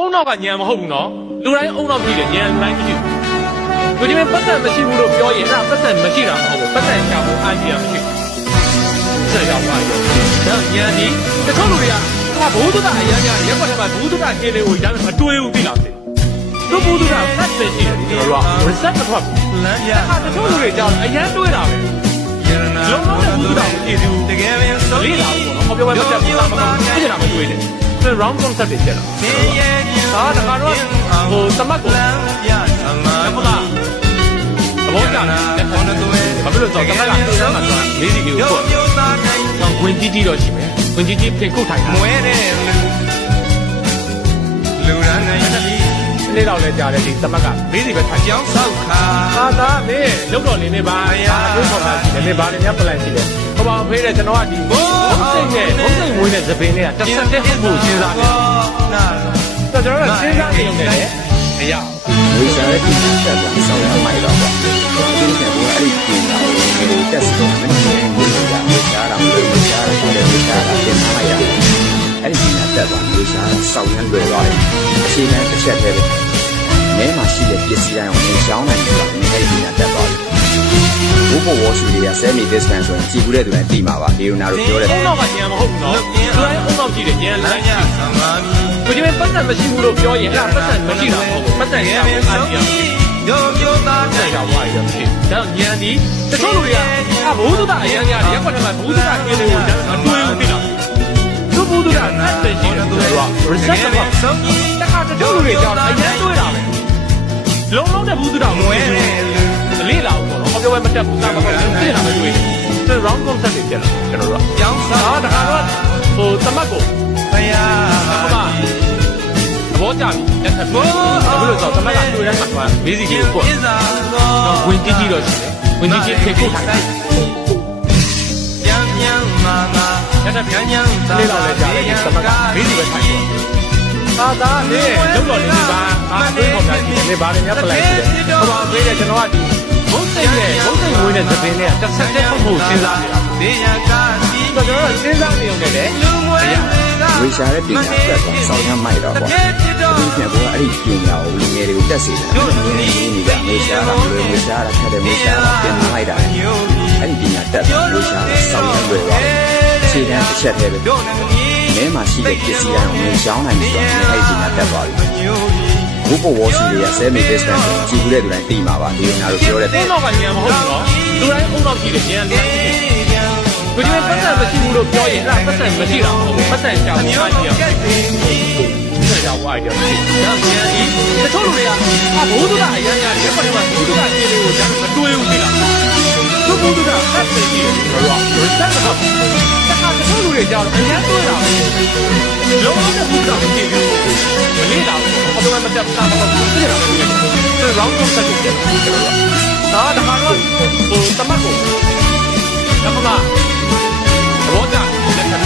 အုံနောက်ကညံမဟုတ်ဘူးနော်လူတိုင်းအုံနောက်ကြည့်တယ်ညံလူတိုင်းမကြည့်ဘူးဒီမှာပတ်သက်မရှိဘူးလို့ပြောရင်အဲ့ဒါပတ်သက်မရှိတာမဟုတ်ဘူးပတ်သက်ရှာဖို့အားကြီးတာမရှိဘူးဆက်ရောက်ပါရောဒါညံဒီတချို့လူတွေကဟာဘိုးသူကအရမ်းများရက်ွက်ထဲမှာဘိုးသူကခင်းလေးကိုဒါပေမဲ့မတွေးဘူးသိလားသူဘိုးသူကစက်ပဲရှိတယ်ကျွန်တော်တို့က reset မထွက်ဘူးလမ်းပြဟာတချို့လူတွေကြောက်အရမ်းတွေးတာပဲလုံးလုံးနဲ့ဘိုးသူကမကြည့်ဘူးတကယ်ပဲလေးလာဘူးပေါ့နော်ဟောပြောပဲပတ်သက်ဘူးလားမဟုတ်ဘူးပြစ်တာမတွေးတယ်round concept တွေချက်လာဒါတခါတော့ဟိုသမတ်ကိုလမ်းပြဆံမာမလားအဘောကြတယ်ဘာလို့တော့သမတ်ကပြောရမှာလေးစီကိုပေါ့တော့ဝင်ကြီးကြီးတော့ရှိမယ်ဝင်ကြီးကြီးပြင်ခုတ်ထိုင်တာမွဲတဲ့လူရန်နိုင်လေးတော့လဲကြားတယ်ဒီသမတ်ကလေးစီပဲထိုင်ကြောင်းဆောက်ခါဟာသာမေးလုတ်တော်နေနေပါရာဘုခေါ်တာရှိတယ်နေပါလေများပလန်ရှိတယ်ဟောပါဖေးတယ်ကျွန်တော်ကဒီဘုံစိတ်နဲ့ဘုံစိတ်မွေးတဲ့သပင်းတွေကတစ်ဆက်တည်းဟုတ်ဖို့စဉ်းစားတယ်ကျွန်တော်တို့စဉ်းစားနေရုံနဲ့လည်းမရဘူးဝိစာရဲ့ဒီချက်ကိုစောင့်ရမှတော့ပေါ့ဒီနေ့ကအဲ့ဒီပြင်တာကိုတက်စတော့မင်းရဲ့ဝိစာဝိစာတာဝိစာတာဆိုတဲ့ဝိစာတာပြင်ထားလိုက်ရတယ်အဲ့ဒီပြင်တာတက်သွားဝိစာစောင့်ရလွယ်သွားတယ်အခြေခံတစ်ချက်တည်းပဲမဲမှာရှိတဲ့ပစ္စည်းတိုင်းကိုနေချောင်းနိုင်ဆိုတာအဲ့ဒီပြင်တာတက်သွားတယ်ဘိုးဘဝရှိရဆဲမီဒစ်ပန်ဆိုရင်ကြည်ဘူးတဲ့သူတိုင်းသိမှာပါဒီလိုနာတို့ပြောတယ်အုံနောက်ကညံမဟုတ်ဘူးနော်သူတိုင်းအုံနောက်ကြည့်တယ်ညံလမ်းညဆံမာမီကိုကြီးမပတ်သက်မရှိဘူးလို့ပြောရင်အဲ့ဒါပတ်သက်မရှိတာမဟုတ်ဘူးပတ်သက်ရမယ်အားကြီးရောပြောသားတဲ့ရောက်သွားရဖြစ်ဒါညံဒီတချို့လူတွေကဘိုးသူကအရန်ရတယ်ရက်ကွက်ထဲမှာဘိုးသူကကျင်းနေလို့ဒါမတွေးဘူးသိလားသူဘိုးသူကဆက်တယ်ရှိတယ်သူက reset တော့တခါတချို့လူတွေကြောက်အရန်တွေးတာပဲလုံးလုံးတဲ့ဘိုးသူကမွဲလေးလာဘူးပေါ့နော်ပြောပဲမတက်ဘူးသာမဟုတ်ဘူးပြင်လာမတွေ့ဘူး round concept တွေပြင်လာကျွန်တော်တို့ကကျောင်းစားတခါတော့ဟိုသမတ်ကိုဘယ်ဟာသဘောကျပြီလက်ထပ်ပြီးဘာလို့လဲဆိုတော့သမတ်ကတွေ့တဲ့အခါက basic ကိုပေါ့ဝင်ကြည့်ကြည့်တော့ရှိတယ်ဝင်ကြည့်ကြည့်ခေတ်ကိုထိုင်တယ်ပြန်မာမာလက်ထပ်ပြန်လေးလာလဲကြားတယ်သမတ်က basic ပဲထိုင်တော့အာသာနေလုံးတော်နေပါအားတွေးပေါ်တာဒီနေ့ဘာတွေများပလိုက်ရှိတယ်ဟောပါသေးတယ်ကျွန်တော်ကဒီဘုံစိတ်နဲ့ဘုံစိတ်ဝေးတဲ့သပင်းနဲ့တစ်ဆက်တည်းဟုတ်စဉ်းစားနေတာဘေးရကားစီကျွန်တော်တို့စဉ်းစားနေုံနဲ့လေဝေရှာတဲ့ပညာတက်သွားဆောင်းရမိုက်တော့ပေါ့ဒီပြန်ပေါ်အဲ့ဒီပညာကိုလူငယ်တွေကိုတက်စေတယ်ဒီနေတာဝေရှာတာဝေရှာတာခက်တယ်ဝေရှာတာပြန်လိုက်တာအဲ့ဒီပညာတက်သွားဝေရှာတာဆောင်းရလွယ်သွားခြေတန်းတစ်ချက်တည်းပဲမဲမှာရှိတဲ့ပစ္စည်းတိုင်းကိုမြင်ချောင်းနိုင်ပြီးတော့အဲ့ဒီပညာတက်သွားပြီဘုဘောဝရှိရဆဲမီဒစ်ပန်ဆိုကြည့်ဘူးတဲ့သူတိုင်းသိမှာပါဒီနာတို့ပြောတဲ့အုံနောက်ကညံမဟုတ်ဘူးနော်လူတိုင်းအုံနောက်ကြည့်တယ်ညံလူတိုင်းကိုကြီးပတ်သက်မရှိဘူးလို့ပြောရင်အဲ့ဒါပတ်သက်မရှိတာမဟုတ်ဘူးပတ်သက်ရှာဖို့အားကြီးအောင်ဆက်ရောက်သွားကြတယ်ဒါညံဒီတချို့လူတွေကဘိုးသူကအရန်ရတယ်ပတ်သက်မှာဘိုးသူကကျင်းလေးကိုဒါမတွေးဘူးသိလားသူဘိုးသူကဖတ်နေတယ်ကျွန်တော်က reset မဟုတ်ဘူးတခါတချို့လူတွေကြောက်အရန်တွေးတာလုံးဝမဟုတ်တာမသိဘူးမလေးလာဘူးအပေါ်မှာတက်တာမဟုတ်ဘူးသိတာမဟုတ်ဘူး round concept တွေကျွန်တော်ကဒါတခါတော့ဟိုသမတ်ကိုဒါမှမဟုတ်ဘောကြလက်ထပ်တယ်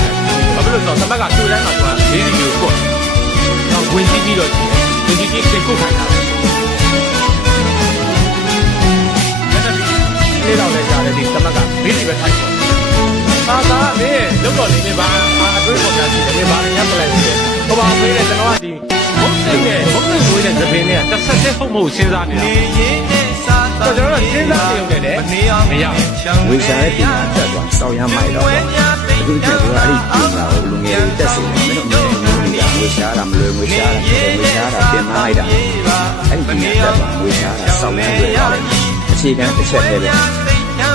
ဘာလို့လဲဆိုတော့သမတ်ကတွေ့တိုင်းမှာသူကလေးစီကိုပေါ့တော့ဝင်ကြည့်ကြည့်တော့ဝင်ကြည့်ကြည့်ကိုခိုင်းတာလေးတော့လည်းကြားတယ်ဒီသမတ်ကလေးစီပဲထိုက်ပေါ့အာသာမေးလုတ်တော်နေနေပါအတွေးပေါ်တာရှိတယ်ဘာညပ်ပလိုက်ရှိတယ်ဟိုပါမေးတယ်ကျွန်တော်ကဒီဘုံစိတ်နဲ့ဘုံစိတ်ဝေးတဲ့သပင်းနဲ့တစ်ဆက်တည်းဟုတ်မဟုတ်စဉ်းစားနေတာကျွန်တော်တို့စဉ်းစားနေုံနဲ့လည်းမရဝေရှာရဲ့ပညာတက်သွားစောင့်ရမိုက်တော့ဒီကျတော့အဲ့ဒီပညာကိုလူငယ်တွေတက်စေတယ်မင်းတို့ဝေရှာတာမလွယ်ဝေရှာတာပြင်မလိုက်တာအဲ့ဒီပညာတက်သွားဝေရှာတာစောင့်ရလွယ်ရတယ်အခြေခံတစ်ချက်တည်းပဲ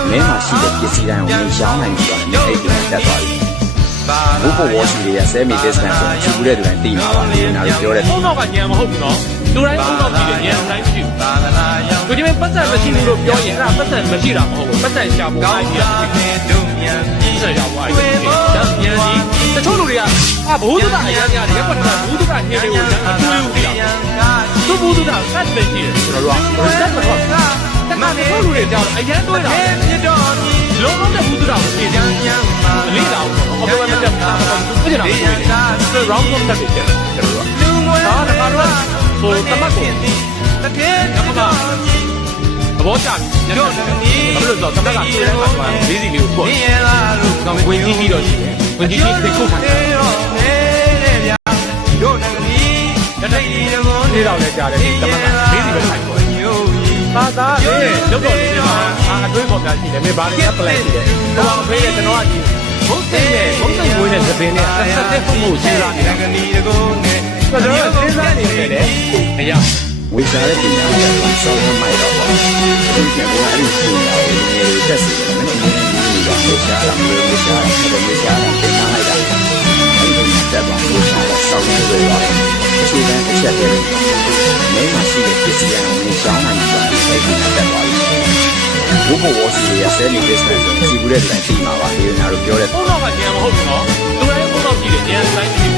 မဲမှာရှိတဲ့ပစ္စည်းတိုင်းကိုမြင်ချောင်းနိုင်ပြီးတော့အဲ့ဒီပညာတက်သွားပြီဘုဘောဝရှိရဆဲမီဒစ်ပန်ဆိုကြည့်ဘူးတဲ့သူတိုင်းသိမှာပါဒီနာတို့ပြောတယ်အုံနောက်ကညံမဟုတ်ဘူးနော်လူတိုင်းအုံနောက်ကြည့်တယ်ညံတိုင်းမရှိဘူးကိုကြီးမပတ်သက်မရှိဘူးလို့ပြောရင်အဲ့ဒါပတ်သက်မရှိတာမဟုတ်ဘူးပတ်သက်ရှာဖို့အားကြီးတာဆက်ရောက်သွားပြီဒါညံဒီတချို့လူတွေကဘိုးသူကအရန်ရတယ်ရက်ကွက်မှာဘိုးသူကညင်းလေးကိုလမ်းအတွေးဦးပြီးတာသူဘိုးသူကဖတ်တယ်ရှိတယ်ကျွန်တော်တို့က reset မဟုတ်ဘူးတခါတချို့လူတွေကြောက်အရန်တွေးတာလုံးလုံးတဲ့ဘိုးသူကကိုပြင်တယ်မလေးတာဘူးအပေါ်မှာတက်တာမဟုတ်ဘူးပြည့်တာမဟုတ်ဘူး round concept တွေကျွန်တော်တို့ကဒါတခါတော့ဟိုသမတ်ကိုတကယ်ကမှသဘောကျတယ်ဘာလို့လဲဆိုတော့သမတ်ကတွေ့တဲ့အခါမှာလေးစီလေးကိုပေါ့တော့ဝင်ကြည့်ပြီးတော့ရှိတယ်ဝင်ကြည့်ပြီးခုထိုင်တာ လက်ထက်လေးတော့လည်းကြားတယ်ဒီတမကဘေးစီပဲထိုင်ပေါ်သာသာလေးရုပ်တော်လေးတွေမှာအတွင်းပေါ်များရှိတယ်မင်းဘာလဲပလန်ရှိတယ်ဟိုအဖေးကကျွန်တော်ကဒီဘုတ်သိနဲ့ဘုတ်သိဝေးတဲ့သပင်းနဲ့ဆက်တဲ့ပုံကိုစဉ်းစားနေတာကနေတကုန်းနဲ့ကျွန်တော်စဉ်းစားနေတယ်အရာဝေစားတဲ့ပညာရပ်ကိုဆောင်းရမိုက်တော့ပါဒီကနေ့အဲ့ဒီပညာကိုငယ်တက်စီတယ်မင်းတို့ကဝေစားလာမျိုးဝေစားတယ်ဝေစားတယ်ပြန်လာလိုက်တာအဲ့ဒီတက်ပါဝေစားတော့ဆောင်းရလို့ပါအခြေခံတစ်ချက်တည်းမင်းမရှိတဲ့ပစ္စည်းအောင်မရှောင်းနိုင်ဘူးအဲ့ဒီတက်ပါဘုဘဝစီရဆယ်လီဘစ်နဲ့စီဘူးတဲ့တိုင်စီမှာပါဒီနာတို့ပြောတဲ့ဘုံတော့ကကျန်မဟုတ်ဘူးနော်သူလည်းဘုံတော့ကြည့်တယ်ကျန်တိုင်းကြည့်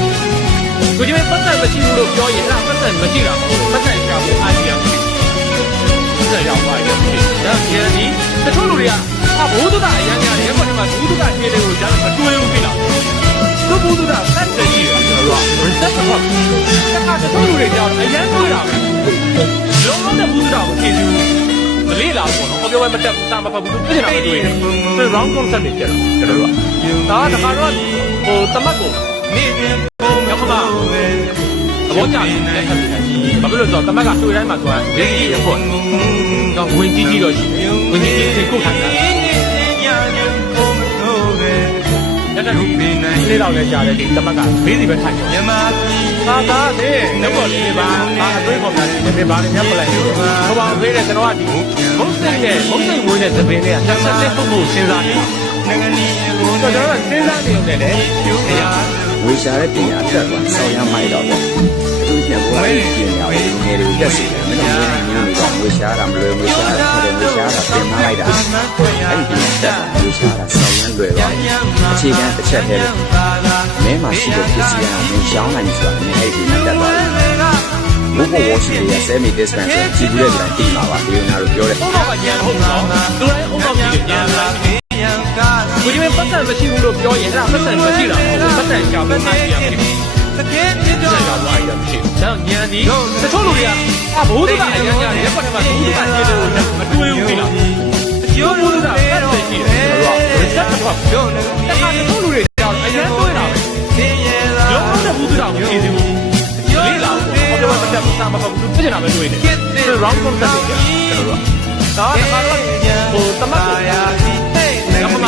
ကိုကြီးပတ်သက်မရှိဘူးလို့ပြောရင်အဲ့ဒါပတ်သက်မရှိတာမဟုတ်ဘူးပတ်သက်ရှာဖို့အားကြီးရတယ်ပတ်သက်ရောက်သွားတယ်ဒါကျန်ဒီတချို့လူတွေကဘိုးသူကအရန်များတယ်ဘယ်မှာဘိုးသူကခြေတွေကိုကြားမတွေးဘူးပြီလားသူဘိုးသူကစက်တည်းကြီးတယ်ကျွန်တော်က reset တော့တချို့လူတွေကြောက်အရန်တွေးတာပဲလုံးလုံးနဲ့ဘိုးသူကခြေစုမလေးလာဘူးနော်။ပြောပဲမတက်ဘူးစာမဖတ်ဘူးသူပြင်တာမတွေ့ဘူး။သူ round concept တွေကျတော့ကျွန်တော်တို့ကဒါတခါတော့ဟိုတမတ်ကိုနေရောက်ခမဘောကြတယ်လက်ထပ်တယ်။ဘာဖြစ်လို့ဆိုတော့တမတ်ကတွေ့တိုင်းမှာသူကရင်းကြီးရဖို့တော့ဝင်ကြီးကြီးတော့ရှိတယ်။ဝင်ကြီးကြီးကိုထိုင်တာ။လက်ထပ်လေးတော့လည်းကြားတယ်ဒီတမတ်ကဘေးစီပဲထိုင်တယ်။မြန်မာသာသာလေးလက်ပေါ်လေးပါအတွင်းပေါ်မှာဒီနေ့ဘာလဲညပလိုက်ဟိုပါဖေးတယ်ကျွန်တော်ကဒီဘုတ်စိတ်နဲ့ဘုတ်စိတ်ဝေးတဲ့သပင်းတွေကဆက်ဆက်ပုံပုံစဉ်းစားနေတာနိုင်ငံကြီးကိုကျွန်တော်ကစဉ်းစားနေရတယ်လေဝေစားတဲ့ပညာအထက်ကဆောင်းရမိုက်တော့ပေါ့သူပြန်ပေါ်လာတဲ့ပညာကိုငယ်တွေတက်စီတယ်မင်းတို့မျိုးတွေကဝေစားတာမလွယ်ဝေစားတာခေါ်တယ်ဝေစားတာပြင်မလိုက်တာအဲ့ဒီပညာတက်ဝေစားတာဆောင်းရလွယ်ပါအခြေခံတစ်ချက်တည်းမင်းမရှိတဲ့ပစ္စည်းအောင်မရှောင်းနိုင်ဆိုတာမင်းအဲ့ဒီပညာတက်ပါဘုဘဝစီရဆယ်မီဒစ်ပန်ဆာကြည့်ဘူးတဲ့တိုင်တီးမှာပါဒီနာတို့ပြောတယ်ဘုံတော့ကညံဟုတ်နော်သူလည်းအုံတော့ကြည့်တယ်ညံလာကိုကြီးမပတ်သက်မရှိဘူးလို့ပြောရင်အဲ့ဒါပတ်သက်မရှိတာဟုတ်ပတ်သက်ကြောက်ပတ်သက်ကြောက်ဖြစ်တကယ်ပြည့်စုံတာဝါရမရှိဘူးဒါညံဒီတချို့လူတွေကဘိုးသူကအရန်ကြတယ်ရပ်ပတ်မှာဘိုးသူကခြေလို့မတွေးဘူးပြီလားကျိုးဘိုးသူကပတ်သက်ရှိတယ်ကျွန်တော်က reset တော့ပြောနေတခါတချို့လူတွေကြောက်အရန်တွေးတာပဲလုံးဝနဲ့ဘိုးသူကမကြည့်ဘူးလေးလာဘူးဘာလို့မတက်ဘူးစာမဖတ်ဘူးသူပြင်တာပဲတွေ့တယ်သူ round concept တွေကျွန်တော်တို့ကဒါတခါတော့ဟိုတမတ်ကိုကမမ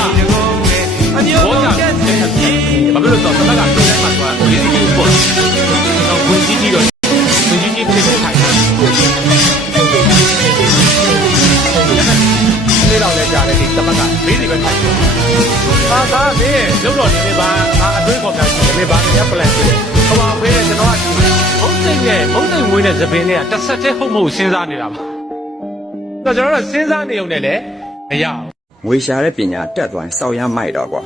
အမျိုးဘောကြတယ်ဘာဖြစ်လို့ဆိုတော့တမတ်ကတွေ့တိုင်းမှာသွားရေးစီကိုပေါ့တော့ဝင်ကြီးကြီးတော့ဝင်ကြီးကြီးဖြစ်နေထိုင်တာလေးတော့လည်းကြားတယ်ဒီတမတ်ကဘေးစီပဲထိုင်တယ်သာသာလေးရုပ်တော်နေနေပါအတွင်းပေါ်များရှိတယ်လေဘာလဲပလန်ရှိတယ်ဟိုပါဖေးတယ်ကျွန်တော်ကဘုတ်သိနဲ့ဘုတ်သိဝေးတဲ့သပင်းတွေကတစ်ဆက်တည်းဟုတ်မဟုတ်စဉ်းစားနေတာပါကျွန်တော်တို့စဉ်းစားနေုံနဲ့လည်းမရဘူးဝေရှာတဲ့ပညာတက်သွားရင်စောက်ရမိုက်တော့ကွာ